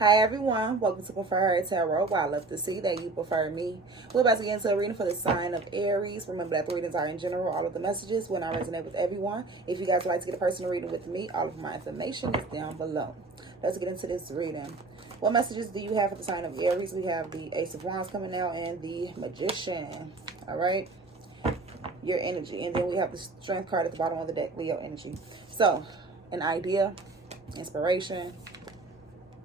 Hi everyone, welcome to Prefer Tarot. Well, I love to see that you prefer me. We're about to get into a reading for the sign of Aries. Remember that the readings are in general. All of the messages will not resonate with everyone. If you guys would like to get a personal reading with me, all of my information is down below. Let's get into this reading. What messages do you have for the sign of Aries? We have the Ace of Wands coming out and the Magician. All right, your energy. And then we have the Strength card at the bottom of the deck, Leo energy. So, an idea, inspiration.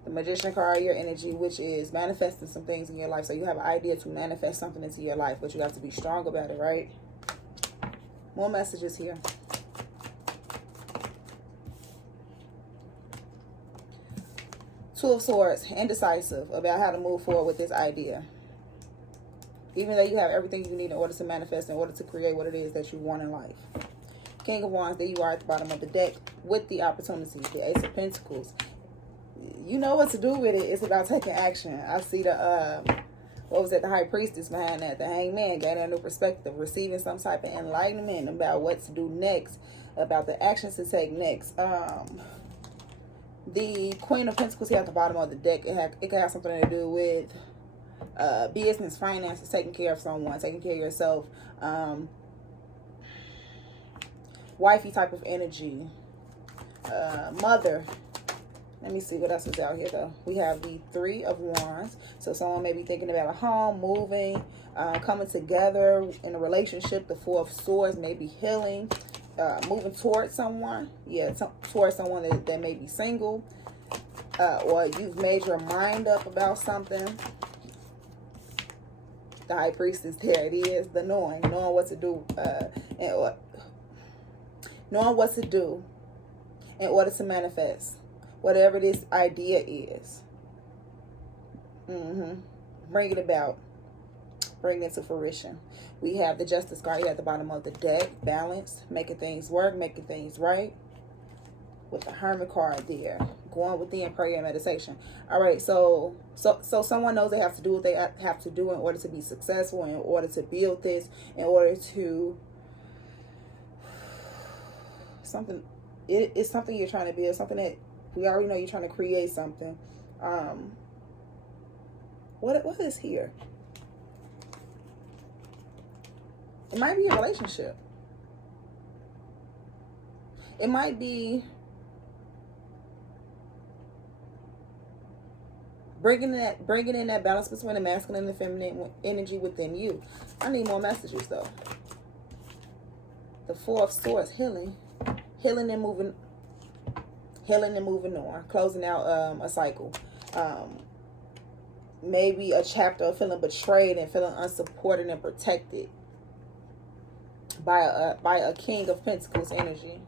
The Magician card, your energy, which is manifesting some things in your life. So you have an idea to manifest something into your life, but you have to be strong about it, right? More messages here. Two of Swords, indecisive about how to move forward with this idea. Even though you have everything you need in order to manifest, in order to create what it is that you want in life. King of Wands, there you are at the bottom of the deck with the opportunities. The Ace of Pentacles. You know what to do with it. It's about taking action. I see the what was that, the High Priestess behind that, the Hangman, gaining a new perspective, receiving some type of enlightenment about what to do next, about the actions to take next. The Queen of Pentacles here at the bottom of the deck, it can have something to do with business, finances, taking care of someone, taking care of yourself, wifey type of energy, mother. Let me see what else is out here, though. We have the Three of Wands. So someone may be thinking about a home, moving, coming together in a relationship. The Four of Swords may be healing, moving towards someone. Yeah, towards someone that may be single. Or you've made your mind up about something. The High Priestess, there it is. The knowing what to do. Knowing what to do in order to manifest whatever this idea is. Bring it about. Bring it to fruition. We have the Justice card here at the bottom of the deck. Balance. Making things work. Making things right. With the Hermit card there. Going within prayer and meditation. All right. So someone knows they have to do what they have to do in order to be successful. In order to build this. In order to... It's something you're trying to build. Something that... We already know you're trying to create something. What is here? It might be a relationship. It might be bringing in that balance between the masculine and the feminine energy within you. I need more messages, though. The Four of Swords, healing and moving on, closing out a cycle, maybe a chapter of feeling betrayed and feeling unsupported and protected by a King of Pentacles energy,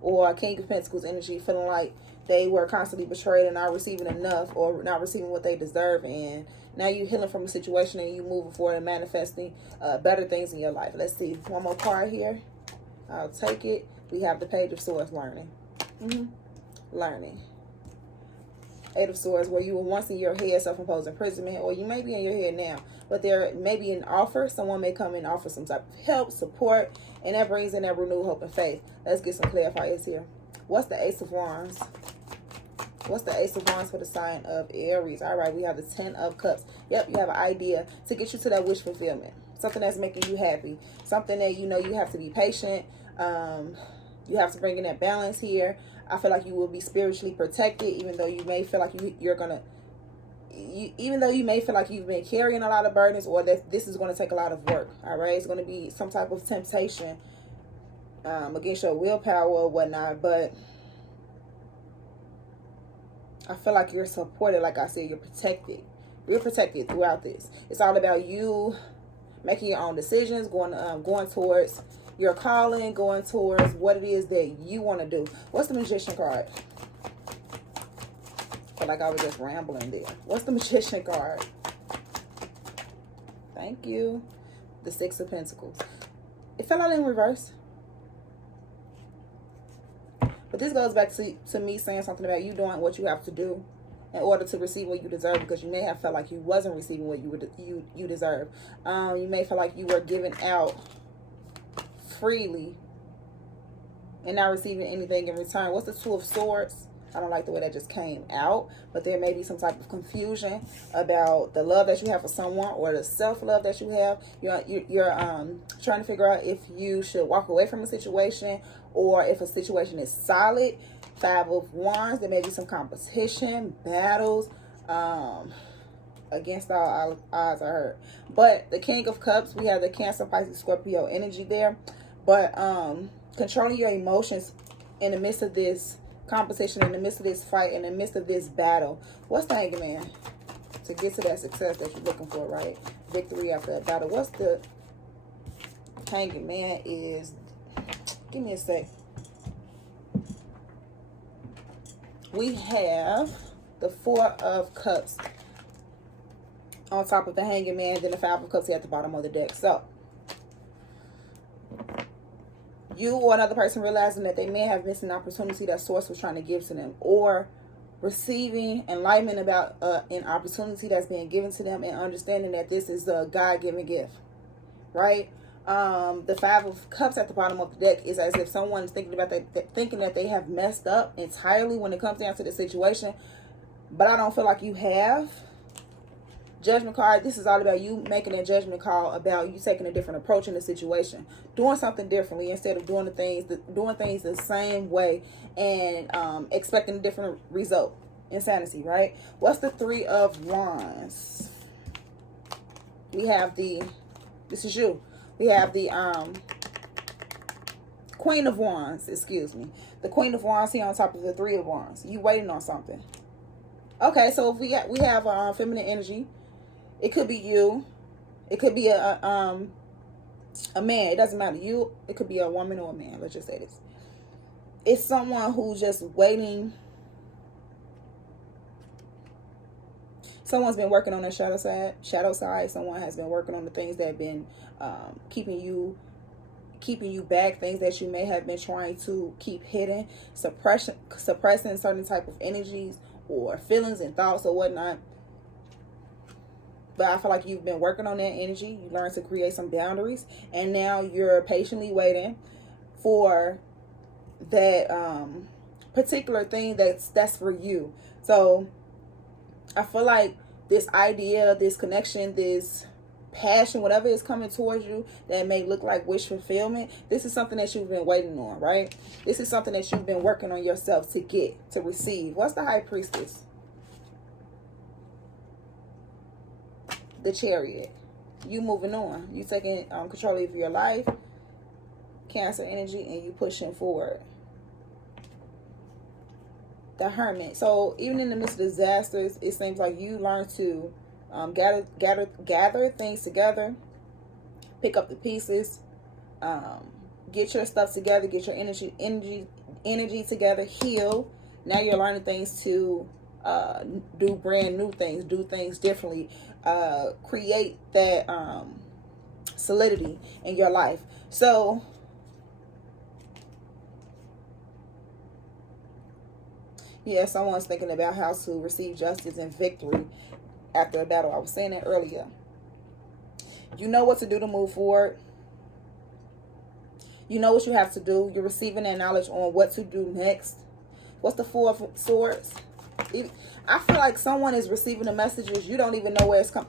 or a King of Pentacles energy, feeling like they were constantly betrayed and not receiving enough, or not receiving what they deserve, and now you're healing from a situation and you moving forward and manifesting better things in your life. Let's see, one more card here. I'll take it. We have the Page of Swords, learning. Learning. Eight of Swords, where you were once in your head, self-imposed imprisonment, or you may be in your head now, but there may be an offer. Someone may come and offer some type of help, support, and that brings in that renewed hope and faith. Let's get some clarifiers here. What's the Ace of Wands? What's the Ace of Wands for the sign of Aries? All right, we have the Ten of Cups. Yep, you have an idea to get you to that wish fulfillment. Something that's making you happy. Something that, you know, you have to be patient. You have to bring in that balance here. I feel like you will be spiritually protected, even though you may feel like even though you may feel like you've been carrying a lot of burdens, or that this is going to take a lot of work. All right, it's going to be some type of temptation against your willpower or whatnot. But I feel like you're supported. Like I said, you're protected. You're protected throughout this. It's all about you making your own decisions, going towards your calling, going towards what it is that you want to do. What's the Magician card? I feel like I was just rambling there. What's the Magician card? Thank you. The Six of Pentacles. It fell out in reverse. But this goes back to me saying something about you doing what you have to do in order to receive what you deserve, because you may have felt like you wasn't receiving what you deserve. You may feel like you were giving out freely and not receiving anything in return. What's the Two of Swords? I don't like the way that just came out, but there may be some type of confusion about the love that you have for someone or the self-love that you have. You're trying to figure out if you should walk away from a situation or if a situation is solid. 5 of Wands, there may be some competition, battles, against all odds, I heard. But the King of Cups, we have the Cancer, Pisces, Scorpio energy there. But controlling your emotions in the midst of this competition, in the midst of this fight, in the midst of this battle. What's the Hangman? To get to that success that you're looking for, right? Victory after that battle. What's the Hangman is? Give me a sec. We have the 4 of Cups on top of the Hanging Man, then the 5 of Cups at the bottom of the deck. So, you or another person realizing that they may have missed an opportunity that Source was trying to give to them, or receiving enlightenment about an opportunity that's being given to them, and understanding that this is a God-given gift, right? The 5 of Cups at the bottom of the deck is as if someone is thinking that they have messed up entirely when it comes down to the situation, but I don't feel like you have. Judgment card, this is all about you making a judgment call about you taking a different approach in the situation, doing something differently instead of doing things the same way and expecting a different result. Insanity, right? What's the 3 of Wands? We have this is you. We have the Queen of Wands, excuse me. The Queen of Wands here on top of the 3 of Wands. You waiting on something. Okay, so if we have feminine energy. It could be you. It could be a man. It doesn't matter. It could be a woman or a man. Let's just say this. It's someone who's just waiting. Someone's been working on their shadow side. Someone has been working on the things that have been keeping you back, things that you may have been trying to keep hidden, suppressing certain type of energies or feelings and thoughts or whatnot. But I feel like you've been working on that energy. You learned to create some boundaries. And now you're patiently waiting for that particular thing that's for you. So I feel like this idea, this connection, this passion, whatever is coming towards you that may look like wish fulfillment, this is something that you've been waiting on, right? This is something that you've been working on yourself to get, to receive. What's the High Priestess? The Chariot. You moving on. You taking control of your life, Cancer energy, and you pushing forward. The Hermit. So even in the midst of disasters, it seems like you learn to gather things together, pick up the pieces, get your stuff together, get your energy together, heal. Now you're learning things to do brand new things, do things differently, create that solidity in your life. So yeah, someone's thinking about how to receive justice and victory after a battle. I was saying that earlier. You know what to do to move forward. You know what you have to do. You're receiving that knowledge on what to do next. What's the 4 of Swords? I feel like someone is receiving the messages. You don't even know where it's coming.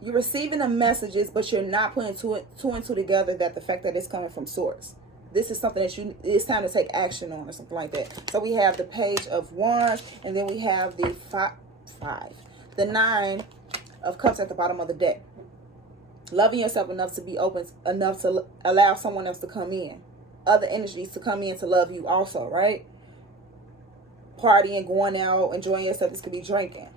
You're receiving the messages, but you're not putting two and two together that the fact that it's coming from Source. This is something that it's time to take action on or something like that. So we have the Page of Wands, and then we have the the 9 of Cups at the bottom of the deck. Loving yourself enough to be open enough to allow someone else to come in. Other energies to come in to love you also, right? Partying, going out, enjoying yourself. This could be drinking.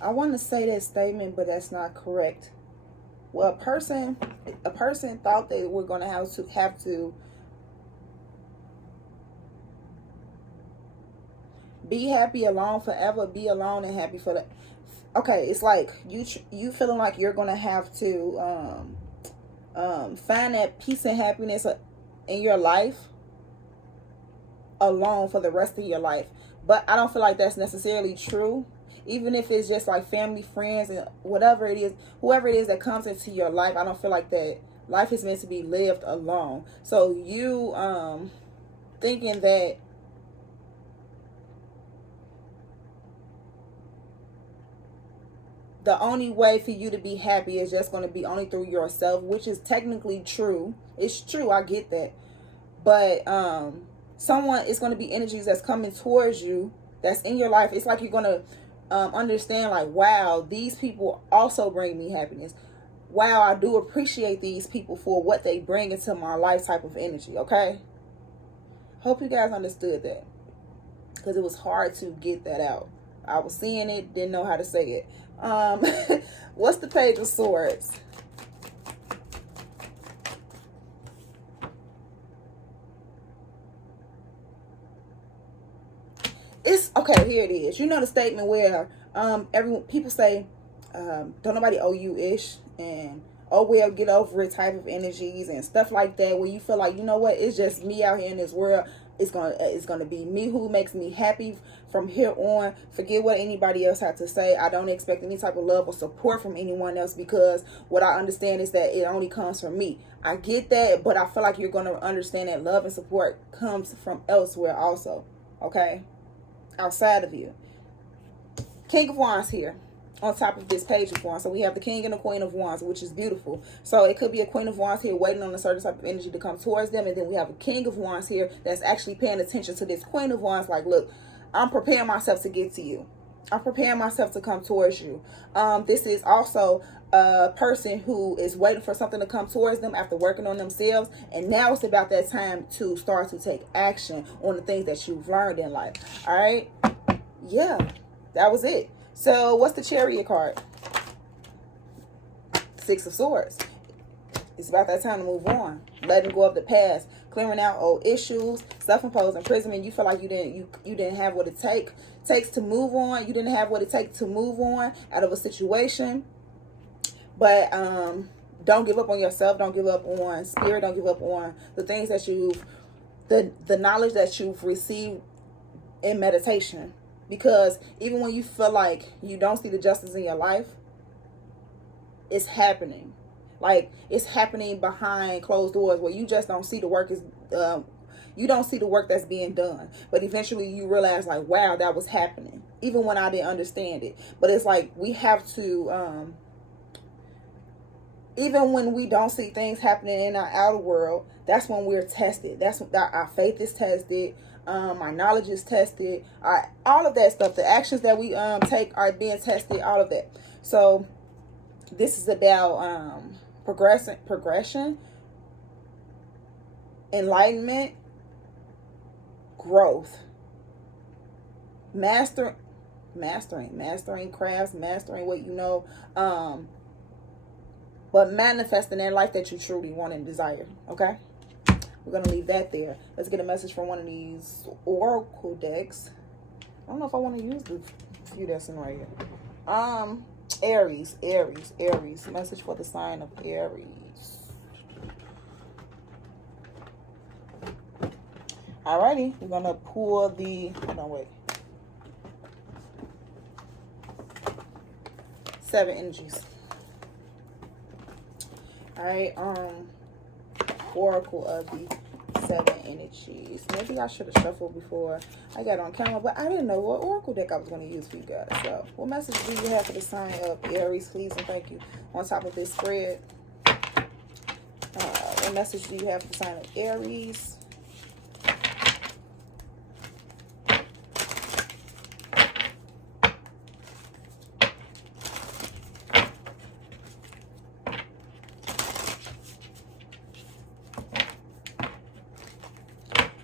I want to say that statement, but that's not correct. Well, a person thought they were going to have to be happy alone forever, be alone and happy for the. Okay, it's like you feeling like you're going to have to find that peace and happiness in your life alone for the rest of your life. But I don't feel like that's necessarily true. even if it's just like family, friends, and whatever it is, whoever it is that comes into your life. I don't feel like that life is meant to be lived alone. So you thinking that the only way for you to be happy is just going to be only through yourself, which is technically true. It's true, I get that. But someone, it's going to be energies that's coming towards you, that's in your life. It's like you're going to understand, like, wow, these people also bring me happiness. Wow, I do appreciate these people for what they bring into my life, type of energy. Okay, hope you guys understood that, because it was hard to get that out. I was seeing it, didn't know how to say it. What's the Page of Swords? It's okay. Here it is. You know the statement where people say, "Don't nobody owe you ish," and "Oh well, get over it" type of energies and stuff like that. Where you feel like, you know what, it's just me out here in this world. It's gonna be me who makes me happy from here on. Forget what anybody else had to say. I don't expect any type of love or support from anyone else, because what I understand is that it only comes from me. I get that, but I feel like you're gonna understand that love and support comes from elsewhere also. Okay, outside of you. King of Wands here on top of this Page of Wands. So we have the King and the Queen of Wands, which is beautiful. So it could be a Queen of Wands here waiting on a certain type of energy to come towards them. And then we have a King of Wands here that's actually paying attention to this Queen of Wands. Like, look, I'm preparing myself to get to you. I'm preparing myself to come towards you. This is also a person who is waiting for something to come towards them after working on themselves. And now it's about that time to start to take action on the things that you've learned in life. All right. Yeah, that was it. So what's the Chariot card? Six of Swords. It's about that time to move on, letting go of the past, clearing out old issues, self-imposed imprisonment. You feel like you didn't have what it takes to move on. You didn't have what it takes to move on out of a situation. But don't give up on yourself. Don't give up on spirit. Don't give up on the things that the knowledge that you've received in meditation. Because even when you feel like you don't see the justice in your life, it's happening. Like, it's happening behind closed doors, where you just don't see the work you don't see the work that's being done. But eventually you realize, like, wow, that was happening, even when I didn't understand it. But it's like, we have to even when we don't see things happening in our outer world, that's when we're tested. That's when our faith is tested. Our knowledge is tested. All of that stuff, the actions that we take are being tested. All of that. So this is about progression, enlightenment, growth, mastering crafts, mastering what you know, but manifesting that life that you truly want and desire. Okay. We're going to leave that there. Let's get a message from one of these oracle decks. I don't know if I want to use the few that's in right here. Aries. Message for the sign of Aries. Alrighty. We're going to pull the... Hold on, wait. 7 energies. Alright, Oracle of the 7 energies. Maybe I should have shuffled before I got on camera, but I didn't know what oracle deck I was going to use for you guys. So, what message do you have for the sign of Aries, please, and thank you, on top of this spread? What message do you have for the sign of Aries?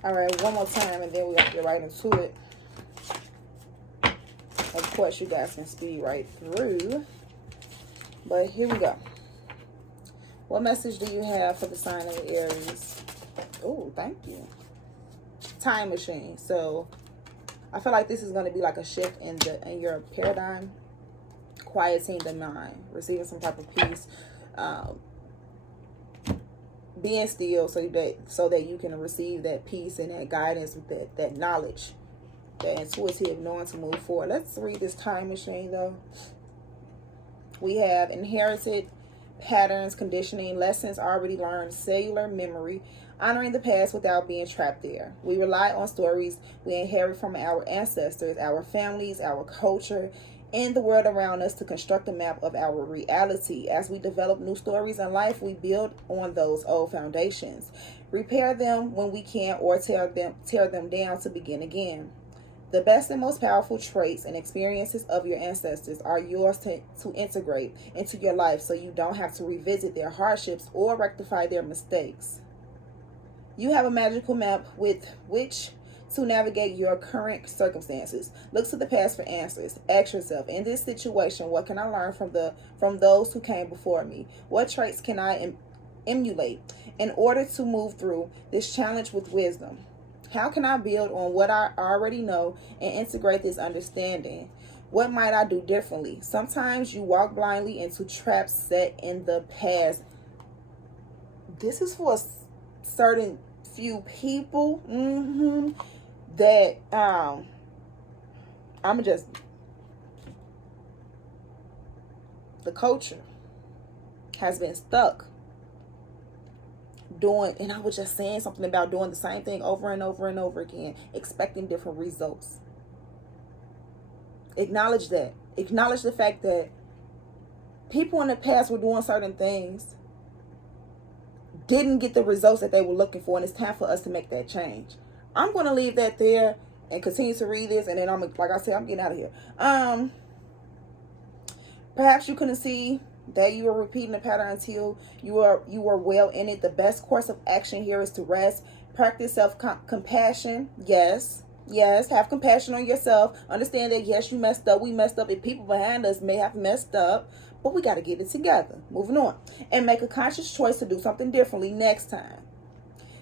All right, one more time, and then we're going to get right into it. Of course, you guys can speed right through. But here we go. What message do you have for the sign of Aries? Oh, thank you. Time machine. So, I feel like this is going to be like a shift in your paradigm. Quieting the mind. Receiving some type of peace. Being still so that you can receive that peace and that guidance with that knowledge that intuitive knowing to move forward. Let's read this time machine, though. We have inherited patterns, conditioning, lessons already learned, cellular memory, honoring the past without being trapped there. We rely on stories we inherit from our ancestors, our families, our culture, and the world around us to construct a map of our reality. As we develop new stories in life, we build on those old foundations, repair them when we can, or tear them down to begin again. The best and most powerful traits and experiences of your ancestors are yours to integrate into your life so you don't have to revisit their hardships or rectify their mistakes. You have a magical map with which to navigate your current circumstances. Look to the past for answers. Ask yourself, in this situation, what can I learn from those who came before me? What traits can I emulate in order to move through this challenge with wisdom? How can I build on what I already know and integrate this understanding? What might I do differently? Sometimes you walk blindly into traps set in the past. This is for a certain few people that I'm just, the culture has been stuck doing, and I was just saying something about doing the same thing over and over and over again, expecting different results. Acknowledge that. Acknowledge the fact that people in the past were doing certain things, didn't get the results that they were looking for, and it's time for us to make that change. I'm going to leave that there and continue to read this, and then like I said, I'm getting out of here. Perhaps you couldn't see that you are repeating the pattern until you are well in it. The best course of action here is to rest. Practice self-compassion. Yes, have compassion on yourself. Understand that, yes, you messed up. We messed up. And people behind us may have messed up. But we got to get it together. Moving on. And make a conscious choice to do something differently next time.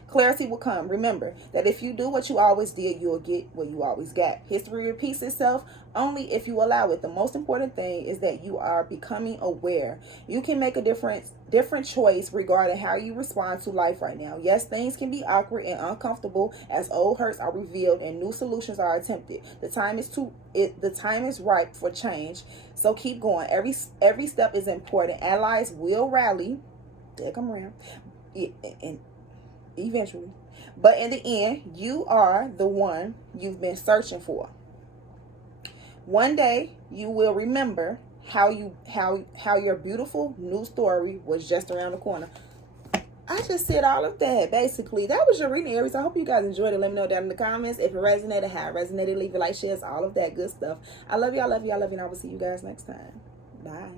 Clarity will come. Remember that if you do what you always did, you'll get what you always got. History repeats itself only if you allow it. The most important thing is that you are becoming aware. You can make a different choice regarding how you respond to life right now. Yes, things can be awkward and uncomfortable as old hurts are revealed and new solutions are attempted. The time is ripe for change. So keep going. Every step is important. Allies will rally. They come around. And eventually, but in the end, you are the one you've been searching for. One day you will remember how your beautiful new story was just around the corner. I just said all of that. Basically, that was your reading, Aries. I hope you guys enjoyed it. Let me know down in the comments if it resonated, how it resonated. Leave a like, shares, all of that good stuff. I love y'all, and I will see you guys next time. Bye.